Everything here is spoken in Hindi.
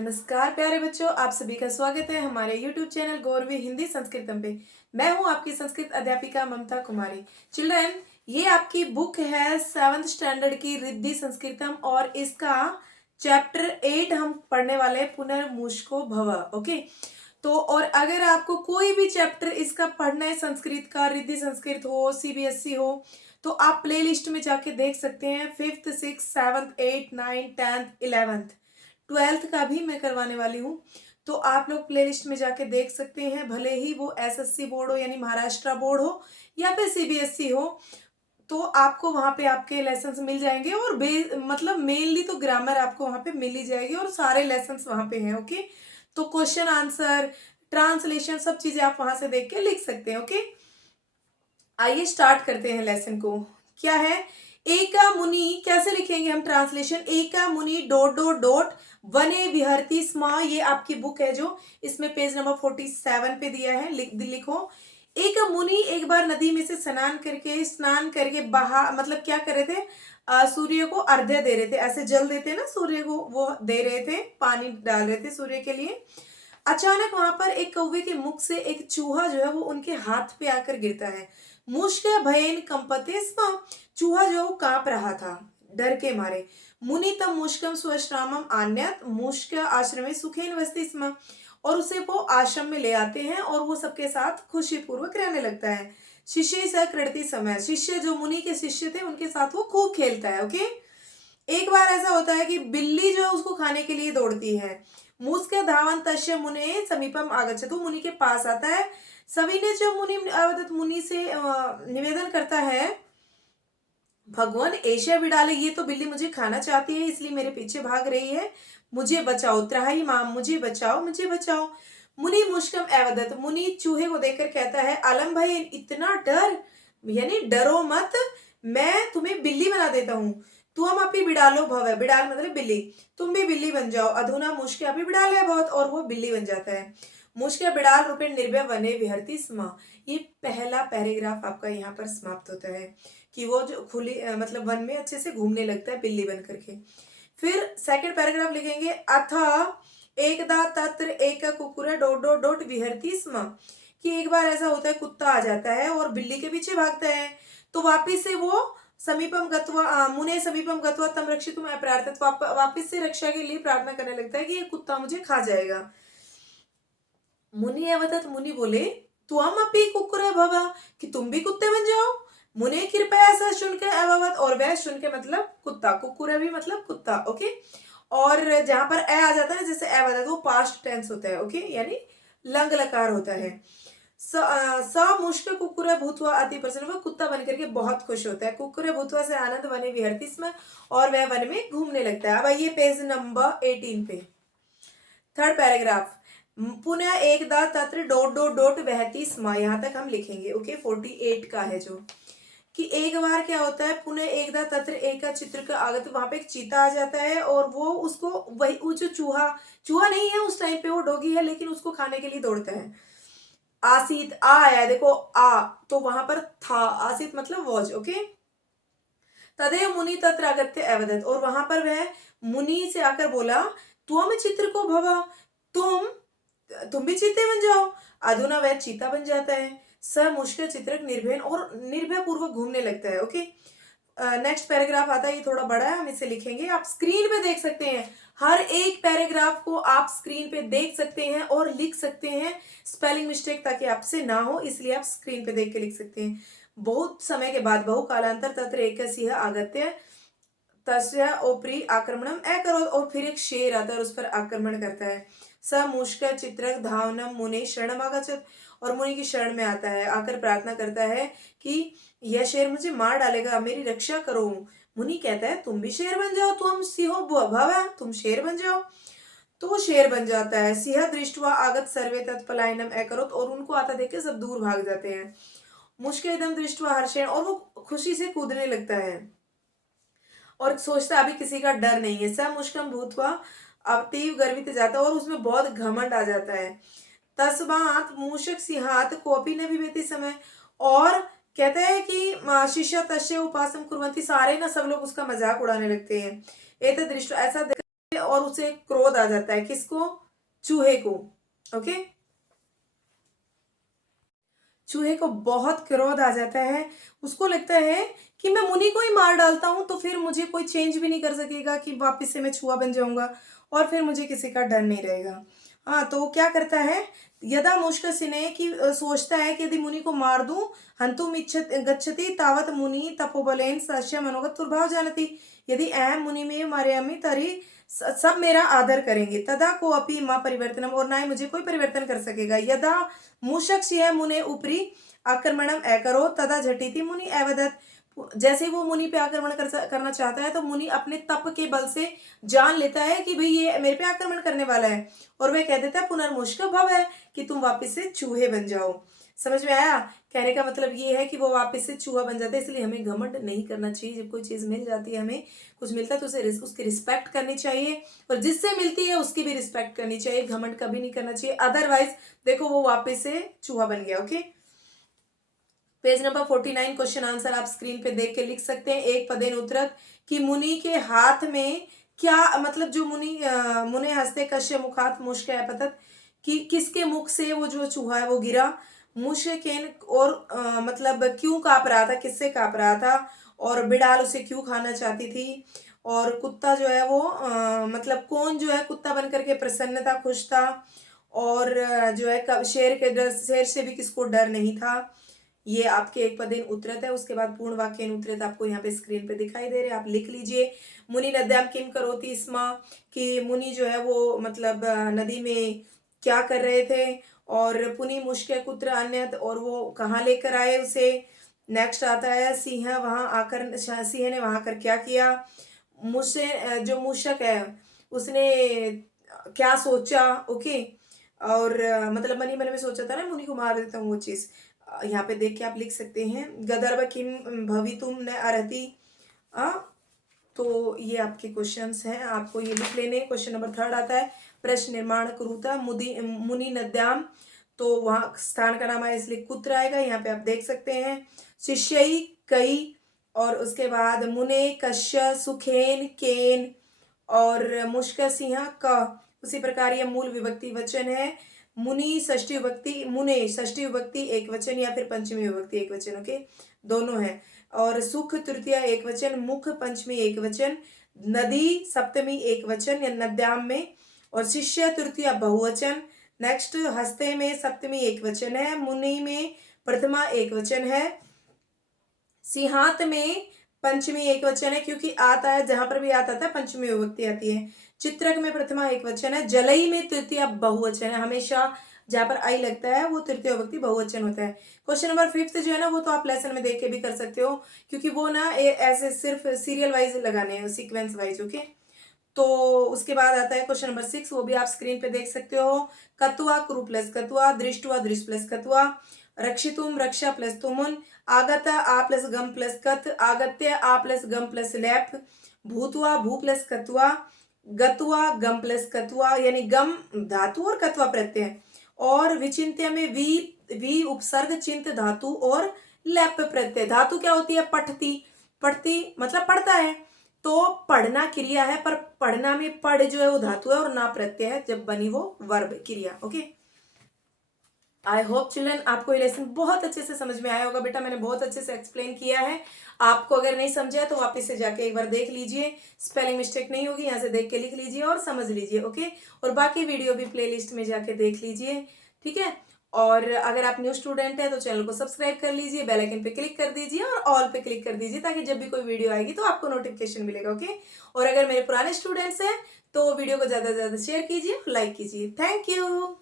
नमस्कार प्यारे बच्चों, आप सभी का स्वागत है हमारे YouTube चैनल गौरवी हिंदी संस्कृतम पे। मैं हूं आपकी संस्कृत अध्यापिका ममता कुमारी। चिल्ड्रन, ये आपकी बुक है 7th स्टैंडर्ड की रिद्धि संस्कृतम और इसका चैप्टर 8 हम पढ़ने वाले हैं, पुनर्मुष्को भव। ओके, तो और अगर आपको कोई भी चैप्टर इसका पढ़ना है, संस्कृत का, रिद्धि संस्कृत हो, CBSE हो, तो आप प्लेलिस्ट में जाके देख सकते हैं। 5th 6th 7th 8th 9th 10th 11th 12th का भी मैं करवाने वाली हूँ। तो आप लोग प्लेलिस्ट में जाके देख सकते हैं, भले ही वो SSC बोर्ड हो यानी महाराष्ट्र बोर्ड हो या फिर CBSE हो, तो आपको वहाँ पे आपके लेसन्स मिल जाएंगे। और मतलब मेनली तो ग्रामर आपको वहाँ पे मिल ही जाएगी और सारे लेसन्स वहाँ पे हैं। ओके, तो क्वेश्चन आंसर, ट्रांसलेशन, सब चीजें आप वहां से देख के लिख सकते हैं। ओके, आइए स्टार्ट करते हैं लेसन को। क्या है? एका मुनि, कैसे लिखेंगे हम ट्रांसलेशन? एका मुनि डॉट डॉट डॉट वने विहरती स्म। ये आपकी बुक है जो इसमें पेज नंबर 47 पे दिया है। लिखो, एक मुनि एक बार नदी में से स्नान करके बहा, मतलब क्या कर रहे थे? सूर्य को अर्घ्य दे रहे थे। ऐसे जल देते ना सूर्य को, वो दे रहे थे, पानी डाल रहे थे सूर्य के लिए। अचानक वहां पर एक कौवे के मुख से एक चूहा जो है वो उनके हाथ पे आकर गिरता है। मुष्क भयन कंपते स्म। चूहा जो कांप रहा था डर के मारे। मुनि तम मुष्कम स्वश्रामम आन्यत। मुष्क आश्रम में सुखेन वस्ती स्म, और उसे वो आश्रम में ले आते हैं और वो सबके साथ खुशी पूर्वक रहने लगता है। शिष्य स कृति समय, शिष्य जो मुनि के शिष्य थे उनके साथ वो खूब खेलता है। ओके, एक बार ऐसा होता है कि बिल्ली जो है उसको खाने के लिए दौड़ती है। मूस्य धावन तस्य मुने समीपम आगच्छतु, मुनि के पास आता है। सभी ने जो मुनि से निवेदन करता है, भगवान एशिया बिडाले, ये तो बिल्ली मुझे खाना चाहती है, इसलिए मेरे पीछे भाग रही है, मुझे बचाओ। त्राही माम, मुझे बचाओ, मुझे बचाओ। मुनि मुष्कम एवदत, मुनि चूहे को देखकर कहता है, आलम भाई इतना डर, यानी डरो मत, मैं तुम्हें बिल्ली बना देता हूँ। तुम अपनी बिडालो भव, बिडाल मतलब बिल्ली, तुम भी बिल्ली बन जाओ। अधुना मुश्के अभी बिडाल है बहुत, और वो बिल्ली बन जाता है। मुश्के बिडाल रूपे निर्भय वने विहरती स्म। ये पहला पैराग्राफ आपका यहाँ पर समाप्त होता है कि वो जो खुली मतलब वन में अच्छे से घूमने लगता है बिल्ली बन करके। फिर सेकंड पैराग्राफ लिखेंगे, अथ एकदा तत्र एक कुकुर डॉट डॉट डॉट विहरती स्म, कि एक बार ऐसा होता है कुत्ता आ जाता है और बिल्ली के पीछे भागता है। तो वापिस से वो समीपम गत्वा मुने समीपम गत्वा तम रक्षितुम अप्रार्थत, वापिस से रक्षा के लिए प्रार्थना करने लगता है कि ये कुत्ता मुझे खा जाएगा। मुनि अवतत, मुनि बोले, तुम अपी कुकुर भवा, कि तुम भी कुत्ते बन जाओ। मुने कृपया ऐसा सुनकर अववत, और वह सुन के मतलब कुत्ता, कुकुर भी मतलब कुत्ता। ओके, और जहां पर ए आ जाता है जैसे अवतत, वो पास्ट टेंस होता है। ओके, यानी लंग लकार होता है। स मुष्क कुकुर भूतवा अति प्रसन्न, वह कुत्ता बन करके बहुत खुश होता है। कुकुर भूतवा से आनंद वने विहरती स्म, और वह वन में घूमने लगता है। अब आइए पेज नंबर 18 पे, थर्ड पैराग्राफ। पुनः एकदा तत्र डॉट डॉट डॉट वहती स्म, यहां तक हम लिखेंगे। ओके, 48 का है जो, कि एक बार क्या होता है, पुनः एकदा तत्र एक का चित्र का आगत, वहां पे एक चीता आ जाता है और वो उसको, वही वो जो चूहा, चूहा नहीं है उस टाइम पे, वो डॉगी है, लेकिन उसको खाने के लिए दौड़ता है। आसित, आ आया देखो, आ, तो वहां पर था, आसित मतलब वॉज। ओके, तदेव मुनि तत्र अगत्य अवदत, और वहां पर वह मुनि से आकर बोला, तुम चित्र को भवा, तुम भी चीते बन जाओ। अधुना वह चीता बन जाता है। स मुश्किल चित्रक निर्भय, और निर्भय पूर्वक घूमने लगता है। ओके, नेक्स्ट पैराग्राफ आता है, ये थोड़ा बड़ा है, हम इसे लिखेंगे। आप स्क्रीन पे देख सकते हैं, हर एक पैराग्राफ को आप स्क्रीन पे देख सकते हैं और लिख सकते हैं, स्पेलिंग मिस्टेक ताकि आपसे ना हो, इसलिए आप स्क्रीन पे देख के लिख सकते हैं। बहुत समय के बाद, बहु कालांतर तत्र एक सिंह आगत्य तस्य ओपरी आक्रमणम अकरोत्, और फिर एक शेर आता है और उस पर आक्रमण करता है। स मुष्क चित्रक धावनम मुनि शरणमागच्छत्, और मुनि की शरण में आता है, आकर प्रार्थना करता है कि यह शेर मुझे मार डालेगा, मेरी रक्षा करो। मुनि कहता है, तुम भी शेर बन जाओ, तुम सिंहो भव, तुम शेर बन जाओ। तो वो शेर बन जाता है। सिंह दृष्टवा आगत सर्वे तत्पलायनम अकरोत्, और उनको आता देख के सब दूर भाग जाते हैं। मुष्क इदम दृष्टवा हर्षेण, और वो खुशी से कूदने लगता है और सोचता अभी किसी का डर नहीं है। सब मुष्कम भूतवा, अतीव गर्वित जाता है और उसमें बहुत घमंड आ जाता है। तस्मात् मूषक सिंहात कोपी न विवेति समय, और कहता है कि शिष्य तस्य उपासम कुर्वन्ति, सारे ना सब लोग उसका मजाक उड़ाने लगते हैं। एतद् दृष्टवा, ऐसा और उसे क्रोध आ जाता है। किसको? चूहे को। ओके, चूहे को बहुत क्रोध आ जाता है। उसको लगता है कि मैं मुनि को ही मार डालता हूं तो फिर मुझे कोई चेंज भी नहीं कर सकेगा, कि वापस से मैं चूहा बन जाऊंगा और फिर मुझे किसी का डर नहीं रहेगा। हाँ, तो वो क्या करता है, यदा मुष्कसिने की सोचता है कि यदि मुनि को मार दूं, हंतुम इच्छत गच्छति तावत मुनि तपोबलेन सस्य मनोगत दुर्भाव जानती, यदि अहम मुनि में मारयामि तरी सब मेरा आदर करेंगे, तदा को अपि माँ परिवर्तनम, और ना ही मुझे कोई परिवर्तन कर सकेगा। यदा मूषक सिंह मुने ऊपरी आक्रमणम अकरो तदा झटिति मुनि अवदत, जैसे वो मुनि पे आक्रमण करना चाहता है तो मुनि अपने तप के बल से जान लेता है कि भाई ये मेरे पे आक्रमण करने वाला है, और वह कह देता है पुनर्मुष्क भव है, कि तुम वापस से चूहे बन जाओ। समझ में आया? कहने का मतलब ये है कि वो वापस से चूहा बन जाता है। इसलिए हमें घमंड नहीं करना चाहिए। जब कोई चीज मिल जाती है, हमें कुछ मिलता है तो उसे उसकी रिस्पेक्ट करनी चाहिए, और जिससे मिलती है उसकी भी रिस्पेक्ट करनी चाहिए। घमंड कभी नहीं करना चाहिए, अदरवाइज देखो वो वापस से चूहा बन गया। Okay, page number 49 question answer आप स्क्रीन पे देख के लिख सकते हैं। एक पदेन उत्तरत, कि मुनि के हाथ में क्या, मतलब जो मुने हस्ते कश्य मुखात मुश्क अपतत, कि किसके मुख से वो जो चूहा है वो गिरा। मुशकेन, और मतलब क्यों कांप रहा था, किससे कांप रहा था, और बिड़ाल उसे क्यों खाना चाहती थी, और कुत्ता जो है वो मतलब कौन जो है कुत्ता बन करके प्रसन्न था, खुश था, और जो है शेर के डर, शेर से भी किसको डर नहीं था। ये आपके एक पदेन उत्तरत है। उसके बाद पूर्ण वाक्य उत्तरत आपको यहाँ पे स्क्रीन पे दिखाई दे रहे हैं, आप लिख लीजिए। मुनि नद्याम किम करोति स्म, कि मुनि जो है वो मतलब नदी में क्या कर रहे थे, और पुनि मुष्क कुत्र अन्यत, और वो कहाँ लेकर आए उसे। नेक्स्ट आता है सिंह, वहां आकर सिंह ने वहां आकर क्या किया। मुझसे जो मूषक है उसने क्या सोचा। ओके, और मतलब मनी मन में सोचा था ना मुनि को मार देता हूँ, वो चीज यहाँ पे देख के आप लिख सकते हैं। गदर्भ किम भवितुम न अर्हति। तो ये आपके क्वेश्चंस हैं, आपको ये लिख लेने। क्वेश्चन नंबर 3 आता है, प्रश्न निर्माण कुरुता मुनि नद्याम, तो वहां स्थान का नाम है इसलिए कुत्र आएगा, यहाँ पे आप देख सकते हैं। शिष्यई कई, और उसके बाद मुने कश्य सुखेन केन, और मुष्क सिंह क, उसी प्रकार ये मूल विभक्ति वचन है। मुनि षष्ठी विभक्ति, मुने षष्ठी विभक्ति एक वचन या फिर पंचमी विभक्ति एक वचन। ओके, दोनों है। और सुख तृतीया एक वचन, मुख पंचमी एक वचन, नदी सप्तमी एक वचन या नद्याम में, और शिष्य तृतीया बहुवचन। नेक्स्ट हस्ते में सप्तमी एक वचन है, मुनि में प्रथमा एक वचन है, सिंहात में पंचमी एक वचन है, क्योंकि आता है जहां पर भी आता है पंचमी विभक्ति आती है। चित्रक में प्रथमा एक वचन है, जलई में तृतीया बहुवचन है। हमेशा जहां पर आई लगता है वो तृतीय विभक्ति बहुवचन होता है। क्वेश्चन नंबर 5 जो है ना वो तो आप लेसन में देख के भी कर सकते हो, क्योंकि वो ना ऐसे सिर्फ सीरियल वाइज लगाने हैं, सीक्वेंस वाइज। ओके, तो उसके बाद आता है क्वेश्चन नंबर 6, वो भी आप स्क्रीन पे देख सकते हो। कत्वा कुरु प्लस कत्वा, दृष्टवा दृष्ट प्लस कत्वा, रक्षितुम रक्षा प्लस तुमुन, आगत आ प्लस गम प्लस कत, आगत्य आ प्लस गम प्लस लैप, भूतवा भू प्लस कत्वा, गत्वा गम प्लस कत्वा, यानी गम धातु और कत्वा प्रत्यय, और विचिंत्य में वी उपसर्ग चिंत धातु और लैप प्रत्यय। धातु क्या होती है? पठती, पढ़ती मतलब पढ़ता है, तो पढ़ना क्रिया है, पर पढ़ना में पढ़ जो है वो धातु है और ना प्रत्यय है, जब बनी वो वर्ब क्रिया। ओके, आई होप चिल्ड्रन आपको ये लेसन बहुत अच्छे से समझ में आया होगा। बेटा मैंने बहुत अच्छे से एक्सप्लेन किया है, आपको अगर नहीं समझा तो वापस से जाके एक बार देख लीजिए, स्पेलिंग मिस्टेक नहीं होगी, यहाँ से देख के लिख लीजिए और समझ लीजिए। ओके, और बाकी वीडियो भी प्लेलिस्ट में जाके देख लीजिए, ठीक है। और अगर आप न्यू स्टूडेंट है तो चैनल को सब्सक्राइब कर लीजिए, बेल आइकन पे क्लिक कर दीजिए और ऑल पे क्लिक कर दीजिए, ताकि जब भी कोई वीडियो आएगी तो आपको नोटिफिकेशन मिलेगा। ओके, और अगर मेरे पुराने स्टूडेंट्स हैं तो वीडियो को ज़्यादा से ज़्यादा शेयर कीजिए, लाइक कीजिए। Thank you.